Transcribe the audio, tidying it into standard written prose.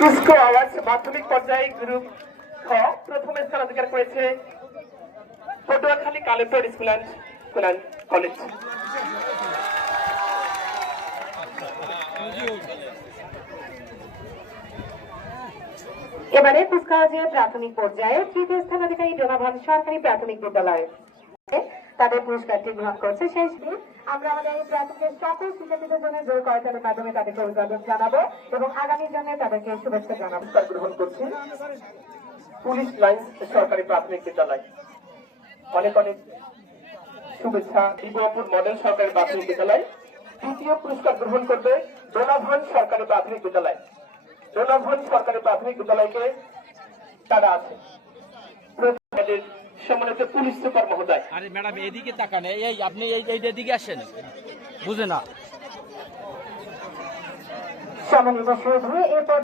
Cusco আওয়াজ মাধ্যমিক পর্যায়ে গ্রুপ খ প্রথম স্থান অধিকার করেছে Patuakhali collector school and college. এবারে কুচকাওয়াজের প্রাথমিক পর্যায়ে তৃতীয় স্থান অধিকারী ডোনাভান সরকারি প্রাথমিক বিদ্যালয় তাদের পুরস্কারটি গ্রহণ করছে। সেই দিন আমরা আমাদের এই প্রাথমিকের সকল শিক্ষার্থীদের জন্য জোর করতালের মাধ্যমে তাদেরকে অভিবাদন জানাবো এবং আগামীর জন্য তাদেরকে শুভেচ্ছা জানাবো। পুরস্কার গ্রহণ করছি পুলিশ লাইন্স সরকারি প্রাথমিক বিদ্যালয়। অনেক অনেক শুভেচ্ছা। দিবপুর মডেল সরকারি প্রাথমিক বিদ্যালয়। দ্বিতীয় পুরস্কার গ্রহণ করবে ডোনাভান সরকারি প্রাথমিক বিদ্যালয়। ডোনাভান সরকারি প্রাথমিক বিদ্যালয়কে তারা আছে সম্মানিত পুলিশ সুপার মহোদয়। আরে ম্যাডাম এদিকে তাকান, এই আপনি এইদিকে আসেন, বুঝে না সম্মানিত সুধী এরপর